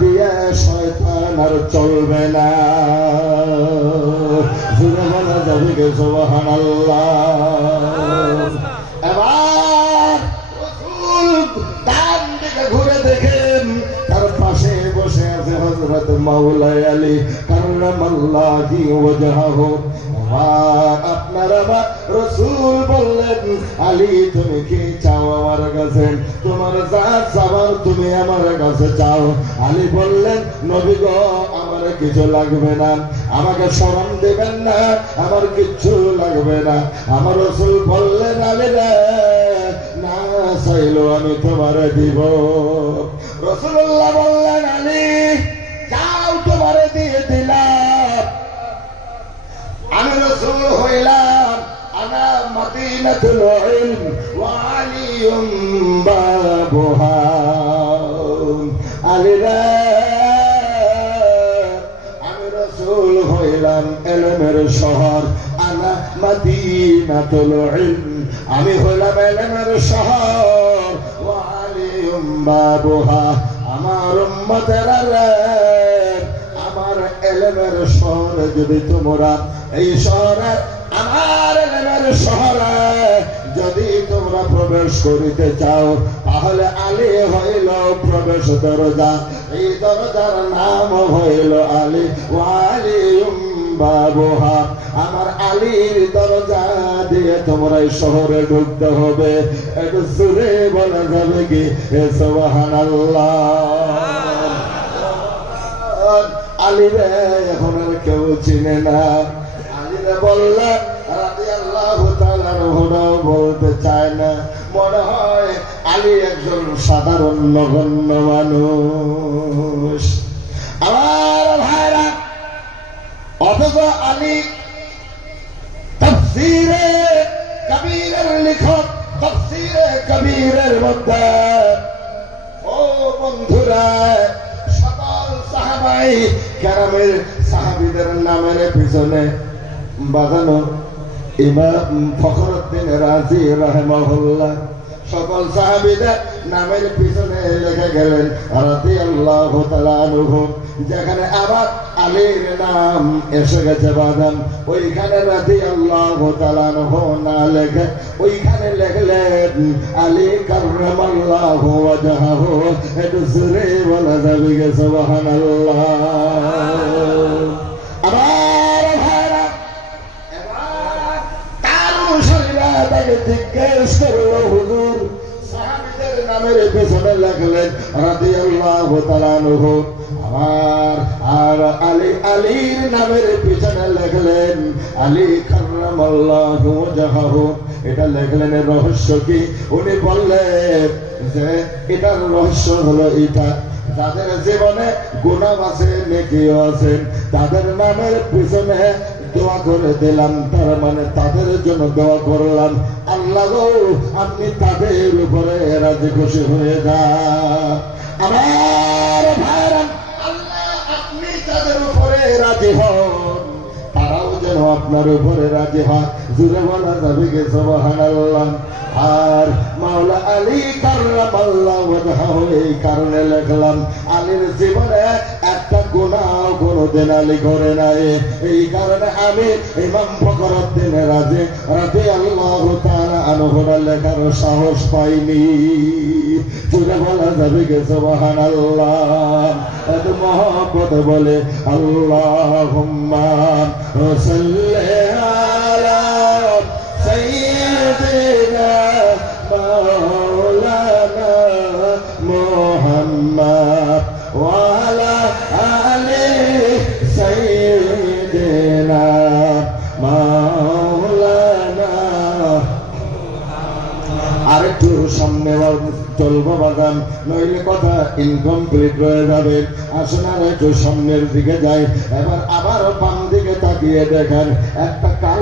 দিয়া শয়তান আর চলবে না। জোরে বলা যাবে কে সুবহানাল্লাহ। এবার রাসূল ডান দিকে ঘুরে দেখেন তার পাশে বসে আছে হযরত মাওলা আলী কাররামাল্লাহু ওয়াজহাহু। আপনারা রাসূল বললেন, আলী তুমি কি চাও আমার কাছে? তোমার যা চাওয়ার তুমি আমার কাছে চাও। আলী বললেন, নবী গো আমার কিছু লাগবে না, আমাকে শরণ দেবেন না, আমার কিচ্ছু লাগবে না। আমার রাসূল বললেন, আলী রে না চাইলো আমি তোমার দিব। রাসূলুল্লাহ বললেন, আলী যাও তোমার দিয়ে দিলাম। আমি রাসূল হইলাম, আনা মদিনাতুল ইলম ওয়া আলিয়ুম বাবুহা। আলী রে আমি রাসূল হইলাম ইলমের শহর, আনা মদিনাতুল ইলম আমি হইলাম ইলমের শহর, ওয়া আলিয়ুম বাবুহা আমার উম্মতেরা রে আমার ইলমের শহরে যদি তোমরা এই শহরে আমার ইলমের শহরে যদি তোমরা প্রবেশ করিতে চাও তাহলে আলী হইল প্রবেশ দরজা। এই দরজার নাম হইল আলী ওয়া আলিয়ুম বাবুহা। আমার আলীর দরজা দিয়ে তোমরা এই শহরে ঢুকতে হবে। একটু জোরে বলা যাবে কি সুবহানাল্লাহ। আলী রে এখন আর কেউ চিনে না। আলী রে বললেন রাদিয়াল্লাহু তাআলা আনহু বলতে চায় না, মনে হয় আলী একজন সাধারণ নগণ্য মানুষ। আমার ভাইরা, অথচ আলী তাফসীরে কবীরের লেখক। তাফসীরে কবীরের মধ্যে ও বন্ধুরা সকল সাহাবাই কেরামের সাহাবীদের নামের পিছনে বাঁধানো ইমাম ফখরুদ্দিন রাজি রাহিমাহুল্লাহ সকল সাহাবীদের নামের পিছনে লিখে গেলেন রাদিয়াল্লাহু তাআলা আনহু। যেখানে আবার আলীর নাম এসে গেছে বাদাম, ওইখানে রাদিয়াল্লাহু তাআলা আনহু না লেখে ওইখানে লিখলেন আলী কাররামাল্লাহু ওয়াজহাহু। একটু জোরে বলা যাবে কে সুবহানাল্লাহ। আমার ভাইরা, এবার তার অনুসারীরা তাকে জিজ্ঞেস করলো, হুজুর সাহাবীদের নামের পেছনে লিখলেন রাদিয়াল্লাহু তাআলা আনহু, আর আলীর নামের পিছনে লিখলেন আলী কাররামাল্লাহু ওয়াজহাহু। এটা লিখলেন রহস্য কি? উনি বললেন যে এটার রহস্য হলো এটা, যাদের জীবনে গুনাহ আছে নেকিও আছে তাদের নামের পিছনে দোয়া করে দিলাম, তার মানে তাদের জন্য দোয়া করলাম, আল্লাহ গো আপনি তাদের উপরে রাজি খুশি হয়ে যান। আমার ভাইরা, আল্লাহ আপনি তাদের উপরে রাজি হন, তারাও যেন আপনার উপরে রাজি হয়। জোরে বলা যাবে কে সুবহানাল্লাহ। আর মাওলা আলী কাররামাল্লাহু ওয়াজহাহু এই কারণে লিখলাম আলীর জীবনে একটা গুনাহ কোনোদিন আলী করে নাই। এই কারণে আমি ইমাম ফখরুদ্দিন রাজি রাদিয়াল্লাহু তাআলা আনহু লেখার সাহস পাইনি। জোরে বলা যাবে কে সুবহানাল্লাহ। এত মহব্বত বলে আল্লাহুম্মা সাল্লি আলা সাইয়্যিদিনা মাওলানা মুহাম্মদ ওয়া আলা আলি সাইয়্যিদিনা মাওলানা। আরেকটু সামনে চলবো বাদাম, নইলে কথা ইনকমপ্লিট হয়ে যাবে। আসুন আর একটু সামনের দিকে যাই। এবার আবারও বাম দিকে তাকিয়ে দেখেন একটা কাল